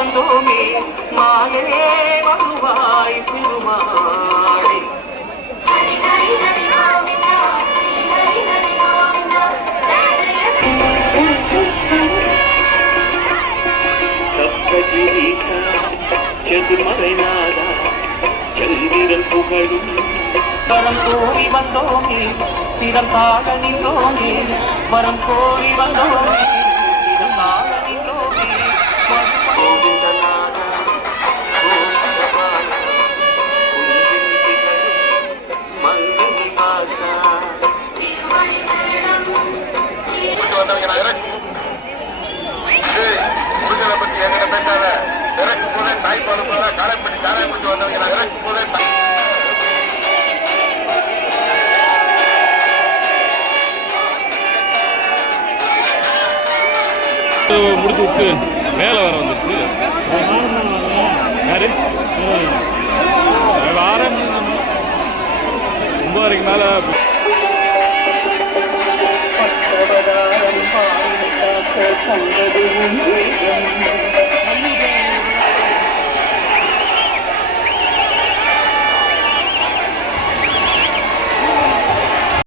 வந்தோமே மாலே வருவாய் பெருமாளே. சதுர்மறைநாதா சந்திரன் புகழும் வரம் கோரி வந்தோமே சிரம் தாழ நின்றோமே வரம் கோரி வந்தோமே சிரம் தாழ நின்றோமே கோவிந்தநாதா கோவிந்தபாலா மங்கள் நிவாசா. பத்தி எங்க பேசாத இறக்கும் போதே தாய்ப்பாடு போல காலைப்பட்டி காலைப்பட்டி வந்தவங்க நான் இறக்கும் போதே முடிச்சு விட்டு மேலே வர வந்துருச்சு. யாரு வாரம் 9:30 மேலே கண்டது